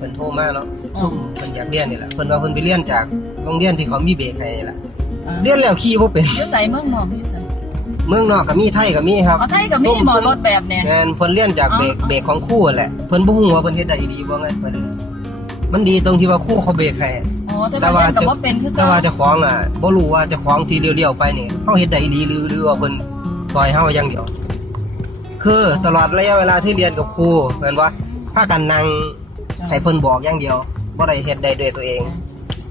เพิ่นโทรมาเนาะซุ่มเพิ่นอยากเรียนนี่แหละเพิ่นว่าเพิ่นไปเรียนจากโรงเรียนที่เขามีเบรกให้นี่แหละอ่าเรียนแล้วขี่บ่เป็นอยู่ใส่เมืองนอกอยู่ใส่เมืองนอกก็มีไทยก็มีครับเอาไทยกับมีบ่รถแบบเนี่ยแม่นเพิ่นเรียนจากเบรกอ๋อเบรกของครู่นั่นแหละเพิ่นบ่ฮู้ว่าเพิ่นเฮ็ดได้ดีบ่ไงเพิ่นมันดีตรงที่ว่าครู่เขาเบรกให้อ๋อแต่ว่าเรียนกับว่าเป็นคือแต่เก่าว่าเจ้าของอะบ่รู้ว่าเจ้าของที่เลี้ยวๆไปนี่เฮาเฮ็ดได้ดีหรือหรือว่าเพิ่นซอยเฮาอย่างเดียว คือตลอดระยะเวลาที่เรียนกับครูแม่นว่าพากันนั่ง ให้เพิ่นบอกอย่างเดียวบ่ได้เฮ็ดได้ด้วยตัวเอง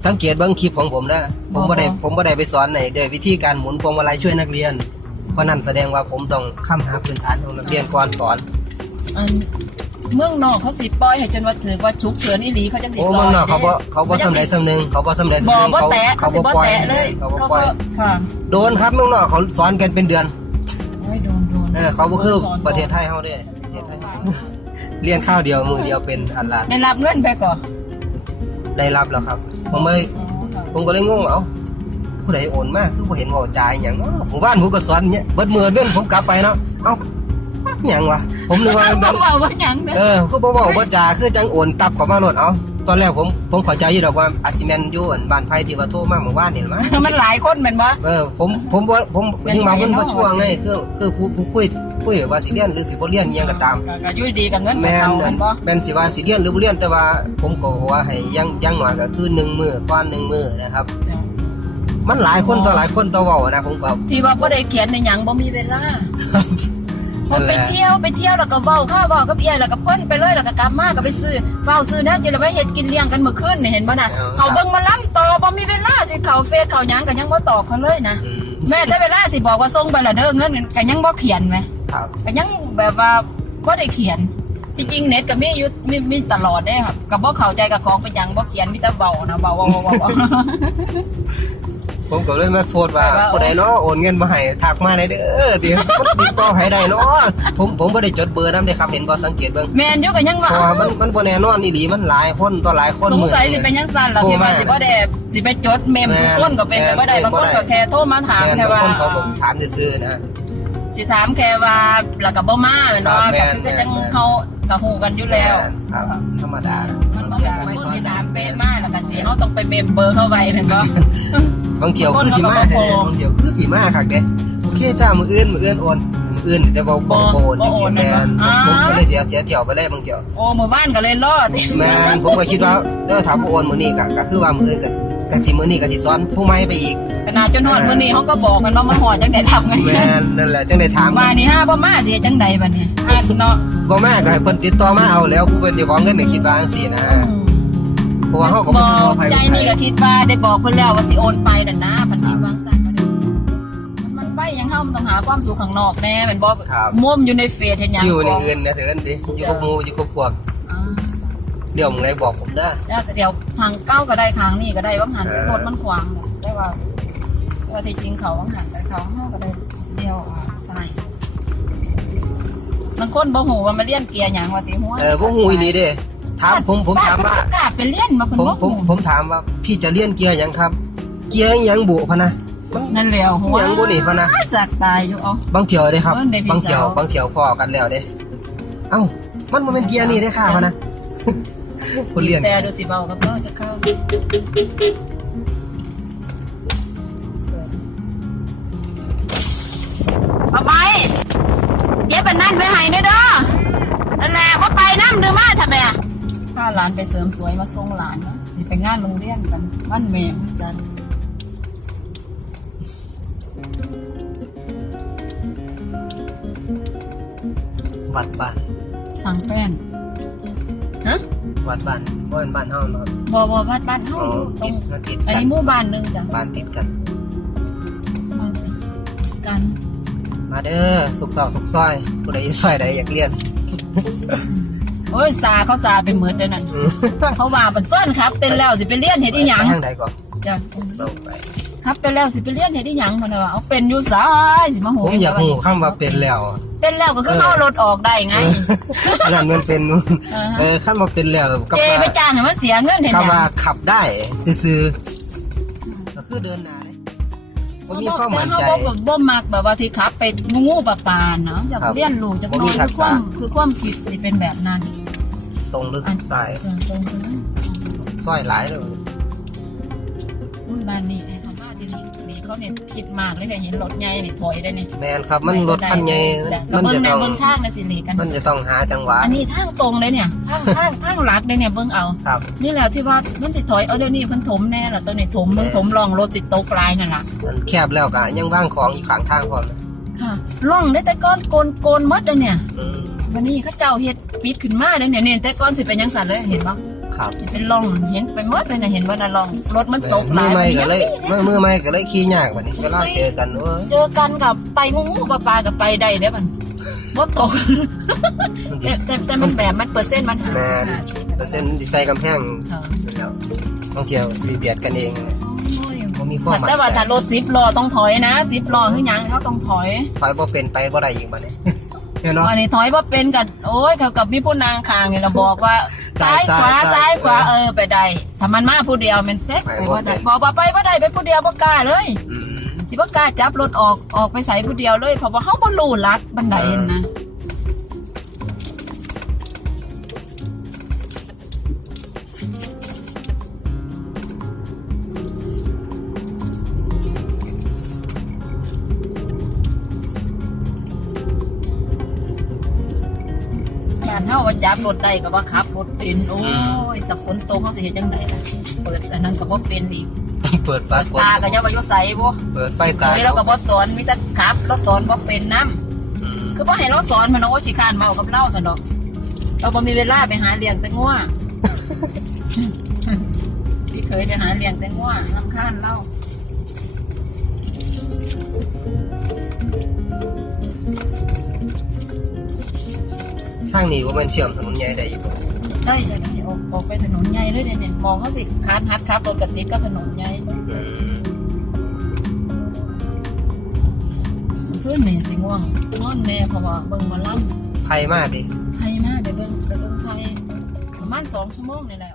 สังเกตเบิ่งคลิปของผมนะผมบ่ได้ผมบ่ได้ไปสอนในด้วยวิธีการหมุนพวงมาลัยช่วยนักเรียน เพราะนั่นแสดงว่าผมต้องค้ำหาพื้นฐานของนักเรียนก่อนสอนอันเมืองนอกเขาสิปล่อยให้จนว่าถือว่าฉุกเฉินอีหลีเขาจังสิโอ้สอนเมืองนอกเขาบ่เขาบ่สำเร็จสำนึงเขาบ่สำเร็จบ่สำนึงบ่เขาแตะเขาเขาสิบ่บ่ปล่อยแตะเลยเขาบ่เขาปล่ก็อยค่ะโดนครับเมืองนอกเขาสอนกันเป็นเดือนโอ้ยโดนโดนเออเขาบ่คือประเทศไทยเฮาเด้ประเทศไทย เรียนข้าวเดียวมือเดียวเป็นอันละได้รับเงินไปก่อนได้รับแล้วครับ ผมไม่ได้อ๋อค่ะผมก็เลยงงเอ้าผู้ใดโอนมาคือบ่เห็นว่าจ่ายหยังเนาะหมู่บ้านผมก็สอนเนี่ยเบิดมื้อเว้นผมกลับไปเนาะเอ้าอิหยังวะผมนึกว่าบ่มันว่าว่าหยังเด้อเออคือบ่เว้าบ่จ่าคือจังโอนตับเข้ามารถเอ้า ตอนแรกผมผมเข้าใจอยู่ดอกว่าอาจสิแม่นอยู่อันบ้านไผที่ว่าโทรมาเมื่อวานนี่ล่ะมั้ง มันหลายคนแม่นบ่ เออผมผมบ่ผมเป็นยิงมาไปเพิ่นเนาะบ่ช่วงไงคือคือผู้ผู้คุยคุยว่าสิเรียนหรือสิบ่เรียนอิหยังก็ตาม ก็อยู่ดีกับเงินแม่นเขาแม่แม่นนบ่แม่นสิว่าสิเรียนหรือบ่เรียนแต่ว่าผมก็ว่าให้ยังยังหน่อยก็คือหนึ่งมื้อก่อนหนึ่งมื้อนะครับ จ้ะมันหลายคนต่อหลายคนต่อเว้านะผมก็ ที่ว่าบ่ได้เขียนในหยังบ่มีเวลา ผนั่มนแหไปละเที่ยวไปเที่ยวแล้วก็เว้าข้าวเว้ากับเอียแล้วก็เพิ่นไปเลยแล้วก็กลับมาก็ไปซื้อเฝ้าซื้อแนวจิละไว้เฮ็ดกินเลี้ยงกันเมื่อคืนนี่เห็นบ่น่ะเขาเบิ่งมาล้ำต่อบ่มีเวลาสิเขาเฟซเขาหยังก็ยังบ่ตอบเขาเลยนะอืมแม่แต่เวลาสิบอกว่าส่งไปละเด้อเงินก็ยังบ่เขียนไหมครับก็ยังแบบว่าบ่ได้เขียน ที่จริงเน็ตก็มีอยู่มีมีตลอดเด้ครับก็บ่เข้าใจกับของเป็นหยังบ่เขียนมีแต่เบานะเบาเบาเบาเบาเบา ผมก็เลยมาโพสต์ว่าไปว่า ผู้ใดเนาะโอนเงินมาให้ทักมาได้เด้อติติดต่อให้ได้เนาะผมผมบ่ได้จดเบอร์นำเด้ครับเห็นบ่สังเกตเบิ่งแม่นอยู่ก็ยังเพว่าราะว่ามันมันบ่แน่นอนอีหลีมันหลายคนต่อหลายคนสงสัยมื้สิอเป็นยังสั่นล่ะโทรพี่ว่ามาสิบ่ได้สิไปจดเมมแม่นทุกคนก็เป็นไปบ่ได้แม่นบางคนบ่ได้ก็แค่โทรมาถามแม่นแค่บางว่าคนเขาก็ถามซื่อๆนะ สิถามแค่ว่าแล้วก็บ่มาแม่นครับว่าแม่ก็นคือก็จังแม่นเขาก็ฮู้กันอยู่แล้วครับธรรมดานะมันบ่เป็นสมมุติที่ถามเป๊ะมากแล้วก็สิเฮาต้องไปเมมเบอร์เข้าไว้แม่นบ่บางเที่ยวบางคนคือสิมาเขาก็แท้บ่พอบางเที่ยวคือสิมาคักเด้โอเคจ้ามื้ออื่นมื้ออื่นโอนมื้ออื่นแต่บ่บ่โอนบ่โอนแม่นอ่าผมก็เลยเสียเสียเที่ยวไปเลยบางเที่ยวโอ้หมู่บ้านก็เลยรอดแม่นผมก็คิดว่าเออถ้าบ่โอนมื้อนี้ก็ก็คือว่ามื้ออื่นก็ ก็สิมื้อนี้ก็สิสอนผู้ใหม่ไปอีกขนาดจนฮอดมื้อนี้เฮาก็บอกกันว่ามาฮอดจังได๋ทำไงแม่นนั่นแหละจังได้ถามว่านี่ห้าบ่มาสิจังไดบัดนี้อ่านเนาะบ่มาก็ให้เพิ่นติดต่อมาเอาแล้วผู้เป็นเจ้าของเงินก็คิดว่าจังซี่นะเพราะว่าเฮาก็บบ่อรู้กว่าไผใจนี่ก็คิดว่าได้บอกเพิ่นแล้วว่าสิโอนไปนั่นนะพันคิดวางสั่นบ่ได้มันมันไปยังเฮามันต้องหาความสุขข้างนอกแน่แม่นบ่มุมอยู่ในเฟซเฮ็ดหยังชิวในบ่อื่นนะเถินดิอยู่กับหมู่อยู่กับพวกอ่า เดี๋ยวมึงได้บอกผมเด้อแล้วเดี๋ยวทางเก้าก็ได้ทางนี้ก็ได้ว่างหันเออรถมันขวางแหละได้ว่าว่าที่จริงเขาว่างหันแต่เขาเฮาก็ได้เดียวอ่าใส่บางคนบ่ฮู้ว่ามาเรียนเกียร์หยังว่าติหัวเออบ่ฮู้อีหลีเด้ถามผมผมถามว่าบ้นนกล้าไปเรียนมาเพิ่นผมบ่ผมฮู้ผมถามว่า พี่จะเรียนเกียร์หยังครับ เกียร์หยังบุพะนะนั่นแหล้วหัวหยังบ่นี่พะนะสักตายอยู่เอาบางเที่ยวเด้ครับเออได้พี่บางเที่ยวสาวบางเที่ยวพอกันแล้วเด้เอ้ามันบ่แม่นเกียร์นี่เด้ค่ะพะนะ คนเรียนแต่ดูสิเบากับเราจะเข้าเอาไปเจ็บอันนั่นไปให้เด้อเด้อนั่นแหละว่าไปน้ำเดือมาทำไมอะพาหลานไปเสริมสวยมาส่งหลานเนาะสิไปงานโรงเรียนกันวันแม่วันจันทร์วัดบ้านสั่งแป้งฮะ วัดบ้านบ่แม่นบ้านเฮาเนาะบอบอวัดบ้านเฮาอ๋ออยู่ตรติงดนะติดอันกันนี้หมู่บ้านหนึงจ้ะบ้านติดกัน บ้านติดกันมาเด้อสุกซอกสุกซอยผู้ใดซอยใดอยากเรียนโอ้ยซาเขาซาเป็นเหมือนเด้อนั่นเขาว่าเป็นส้นครับ เป็นแล้วสิไปเรียนเฮ็ดอีหยังไปทางใดก่อนจ้ะเราไป ครับเป็นแล้วสิไปเรียนเฮ็ดอีหยังมันว่าเอาเป็นอยู่สายสิมาโหผมอยากรู้คำว่าเป็นแล้ว เป็นแล้วก็คือเออเอารถออกได้ไงอันนั้นมันเป็นอ่าฮะเออขั้นมาเป็นแล้วกับเจไปว่าจ้างให้มันเสียเงินเห็นหยังคำว่าขับได้ซื่อๆก็คือเดินหน้าเลยผมมีความมั่นใจแต่เขาบ่บ่มักแบบว่าที่ขับไปงูปลาปานเนาะอยากครับเรียนรู้จักบ่หน้มีอยทัคืกอคษะวามคือความคิดสิเป็นแบบนั้น ตรงหรืออันสายจะตรงนั้นซอยหลายเลยอุ้ยบ้านนี้ เขาเนี่ยคิดมากเลยค่ะเห็นรถใหญ่นี่ถอยได้นี่แมนครับมันรถคันใหญ่จ้ะมัก็นเบิ้งจะในต้องเบิ้งทางนะสิหลีกัน มันจะต้องหาจังหวะอันนี้ทางตรงเลยเนี่ยทางทางทางหลักเลยเนี่ยเบิ้งเอาครับนี่แหละที่ว่ามันติดถอยเอาเดี๋ยวนี้เพิ่นถมแน่ละตัวนี้ถมเบิ่งถมลองรถสิตกลายนั่นล่ะมันแคบแล้วก็ยังว่างของอยู่ข้างทางพร้อมเลยค่ะล่องได้แต่ก้อนโกนโกนหมดเลยเนี่ยอืม วันนี้เขาเจ้าเฮ็ดปิดขึ้นมาเด้อเนี่ยเนี่ยแต่ก้อนสิเป็นยังสั่นเลยเห็นบ่ครับสิเป็นล่องเห็นไปหมดเลยนะเห็นว่าน่ะล่องรถมันตกหมืลาอย ไม่ก็วันเลนี้ยมือมือไม่ก็เลยขี่ยากบัดนี้เวลาเจอกันเว้ยเจอกันกับไปงูงูปลาปลากับไปได้เด้อมันบ่ตกมันแต่สิแต่แต่มันแบบมันเปอร์เซ็นต์มันหาแมสินหาสิเปอร์เซ็นต์ดีไซน์กำแพงค่ะแล้วต้องเที่ยวสวีเบียดกันเองโอ้ยบ่มีความหมายแต่ว่าถ้ารถ10ล้อต้องถอยนะ10ล้อคือหยังเขาต้องถอย ถอยบ่เป็นไปบ่ได้อีกบัดนี้ เห็นเนาะ อันนี้ถอยว่าเป็นกันโอ้ยเขากับมีผู้นางคางเนี่ยเราบอกว่า ซ้าซ้ายยขวาซ้ายซ้ายขวาเออเออไปได้ถ้ามันมาผู้เดียวมันเซ็กไปไปบ่ว่าได้เป็นบอกว่าไปว่าได้ไปผู้เดียวบ่กล้าเลยอืม สิบ่กล้าจับรถออกออกไปใส่ผู้เดียวเลยเพราะว่าเฮาบ่รู้ลัดบันไดนะ นเฮาว่าจับรถได้ก็ว่าขับรถเป็นโอ้ยถ้าฝนตกเฮาสิเฮ็ดจังไดล่ะเปิดอันนั้นก็บ่เป็นอีกเปิดปากฝนตาก็ยังว่าอยู่ใส่บ่เปิดไฟเคตายเราก็บ่สอนมีแต่ขับเราสอนบ่เป็นนํอืมคือบ่ให้เราสอนมันโอ้สิคร้านมาเอากับเราซะดอกเราบ่มีเวลาไปหาเลี้ยงแต่งัวพี่เคยไปหาเลี้ยงแต่งัวรำคาญเราางนี้ว่ามันเชื่อมถนนใหญ่ได้อยู่บ่ได้จะได้ออกออกไปถนนใหญ่เลยเดี๋ยวนี้มองเขาสิคานฮัดขับรถกระติดก็ถนนใหญ่อืมขึ้นนี่สิง่วงนอนแน่เพราะว่าเบิ่งหมาล่ไผมาดิำไผมาไปเบิ่งไปเบิ่งไผประมาณสองชั่วโมงนี่แหละ